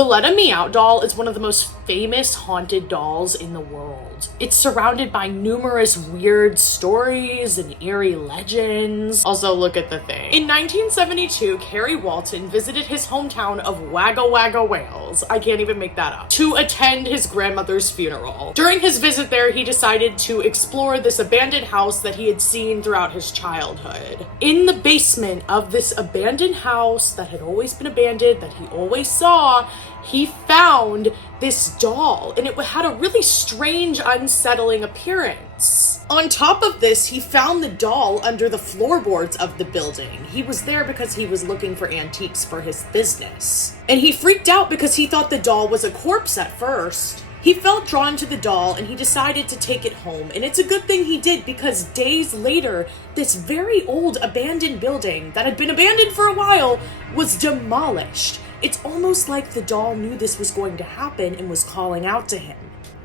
The Letta Me Out doll is one of the most famous haunted dolls in the world. It's surrounded by numerous weird stories and eerie legends. Also, look at the thing. In 1972, Kerry Walton visited his hometown of Wagga Wagga, Wales, I can't even make that up, to attend his grandmother's funeral. During his visit there, he decided to explore this abandoned house that he had seen throughout his childhood. In the basement of this abandoned house that had always been abandoned, that he always saw, he found this doll, and it had a really strange, unsettling appearance. On top of this, he found the doll under the floorboards of the building. He was there because he was looking for antiques for his business. And he freaked out because he thought the doll was a corpse at first. He felt drawn to the doll and he decided to take it home. And it's a good thing he did, because days later, this very old abandoned building that had been abandoned for a while was demolished. It's almost like the doll knew this was going to happen and was calling out to him.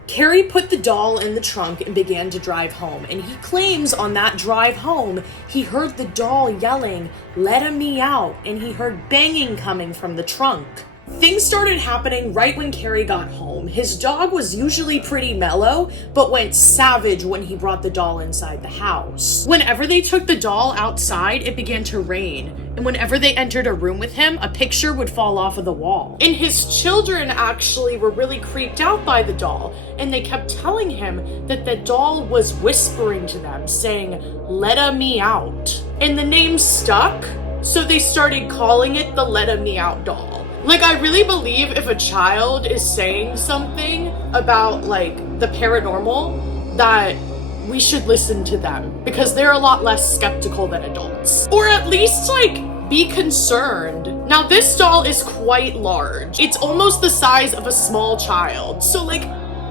Kerry put the doll in the trunk and began to drive home, and he claims on that drive home, he heard the doll yelling, "Letta me out," and he heard banging coming from the trunk. Things started happening right when Kerry got home. His dog was usually pretty mellow, but went savage when he brought the doll inside the house. Whenever they took the doll outside, it began to rain. And whenever they entered a room with him, a picture would fall off of the wall. And his children actually were really creeped out by the doll, and they kept telling him that the doll was whispering to them, saying, "Letta me out." And the name stuck, so they started calling it the Letta Me Out doll. Like, I really believe if a child is saying something about, like, the paranormal, that we should listen to them, because they're a lot less skeptical than adults. Or at least, like, be concerned. Now, this doll is quite large. It's almost the size of a small child. So, like,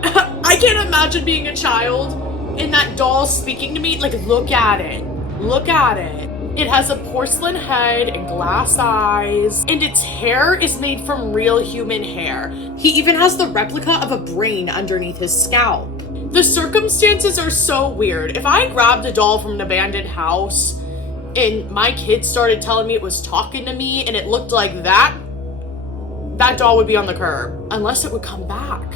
I can't imagine being a child and that doll speaking to me. Like, look at it. Look at it. It has a porcelain head and glass eyes, and its hair is made from real human hair. He even has the replica of a brain underneath his scalp. The circumstances are so weird. If I grabbed a doll from an abandoned house and my kid started telling me it was talking to me and it looked like that doll would be on the curb, unless it would come back.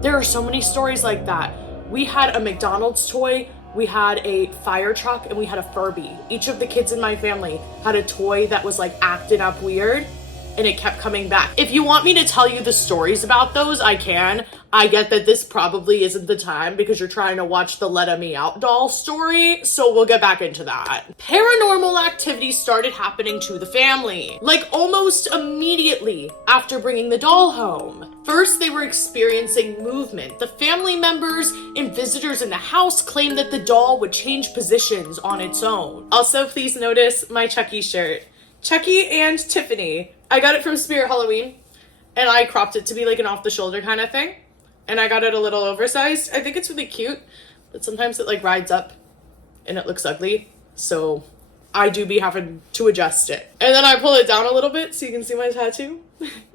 There are so many stories like that. We had a McDonald's toy, we had a fire truck, and we had a Furby. Each of the kids in my family had a toy that was like acting up weird, and it kept coming back. If you want me to tell you the stories about those, I can. I get that this probably isn't the time because you're trying to watch the Letta Me Out doll story, so we'll get back into that. Paranormal activity started happening to the family, like almost immediately after bringing the doll home. First, they were experiencing movement. The family members and visitors in the house claimed that the doll would change positions on its own. Also, please notice my Chucky shirt. Chucky and Tiffany. I got it from Spirit Halloween, and I cropped it to be like an off-the-shoulder kind of thing. And I got it a little oversized. I think it's really cute, but sometimes it like rides up and it looks ugly. So I do be having to adjust it. And then I pull it down a little bit so you can see my tattoo.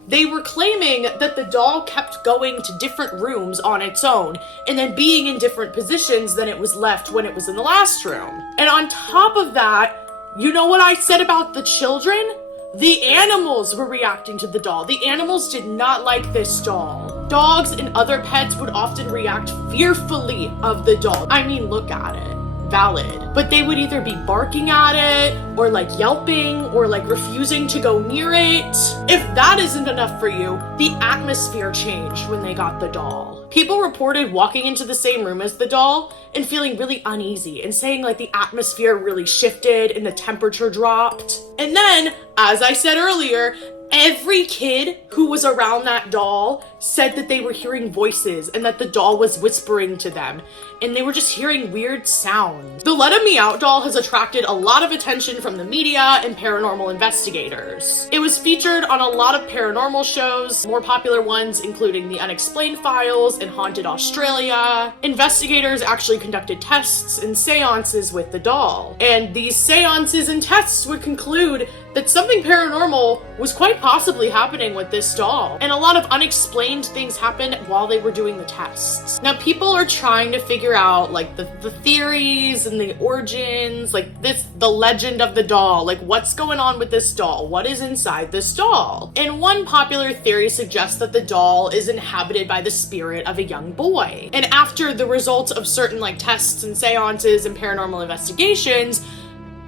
They were claiming that the doll kept going to different rooms on its own and then being in different positions than it was left when it was in the last room. And on top of that, you know what I said about the children? The animals were reacting to the doll. The animals did not like this doll. Dogs and other pets would often react fearfully of the doll. I mean, look at it. Valid. But they would either be barking at it, or like yelping, or like refusing to go near it. If that isn't enough for you, the atmosphere changed when they got the doll. People reported walking into the same room as the doll and feeling really uneasy and saying like the atmosphere really shifted and the temperature dropped. And then, as I said earlier, every kid who was around that doll said that they were hearing voices and that the doll was whispering to them, and they were just hearing weird sounds. The Letta Me Out doll has attracted a lot of attention from the media and paranormal investigators. It was featured on a lot of paranormal shows, more popular ones including The Unexplained Files and Haunted Australia. Investigators actually conducted tests and seances with the doll, and these seances and tests would conclude that something paranormal was quite possibly happening with this doll. And a lot of unexplained things happened while they were doing the tests. Now, people are trying to figure out like the theories and the origins, like the legend of the doll, like what's going on with this doll? What is inside this doll? And one popular theory suggests that the doll is inhabited by the spirit of a young boy. And after the results of certain like tests and seances and paranormal investigations,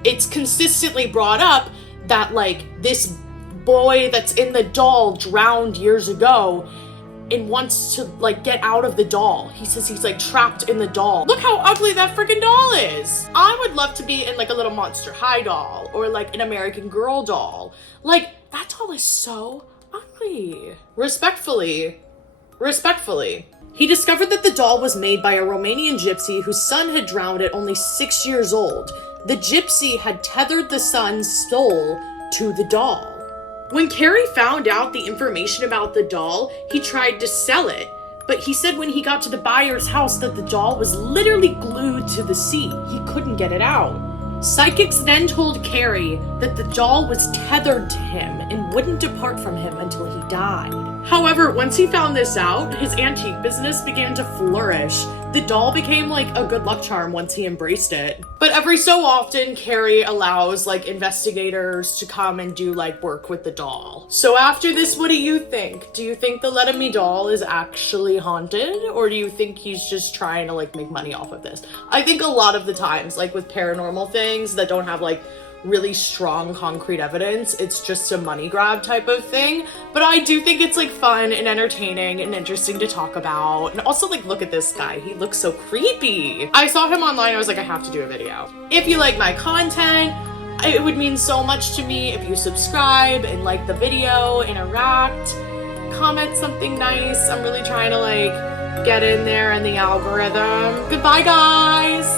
it's consistently brought up that like this boy that's in the doll drowned years ago and wants to like get out of the doll. He says he's like trapped in the doll. Look how ugly that freaking doll is. I would love to be in like a little Monster High doll or like an American Girl doll. Like, that doll is so ugly. Respectfully, he discovered that the doll was made by a Romanian gypsy whose son had drowned at only 6 years old. The gypsy had tethered the son's soul to the doll. When Carrie found out the information about the doll, he tried to sell it, but he said when he got to the buyer's house that the doll was literally glued to the seat. He couldn't get it out. Psychics then told Carrie that the doll was tethered to him and wouldn't depart from him until he died. However, once he found this out, his antique business began to flourish. The doll became like a good luck charm once he embraced it. But every so often, Carrie allows like investigators to come and do like work with the doll. So after this, what do you think? Do you think the Letta Me doll is actually haunted? Or do you think he's just trying to like make money off of this? I think a lot of the times, like with paranormal things that don't have like really strong concrete evidence, it's just a money grab type of thing. But I do think it's like fun and entertaining and interesting to talk about. And also like, look at this guy, he looks so creepy. I saw him online, I was like, I have to do a video. If you like my content, it would mean so much to me if you subscribe and like the video, interact, comment something nice. I'm really trying to like get in there in the algorithm. Goodbye, guys.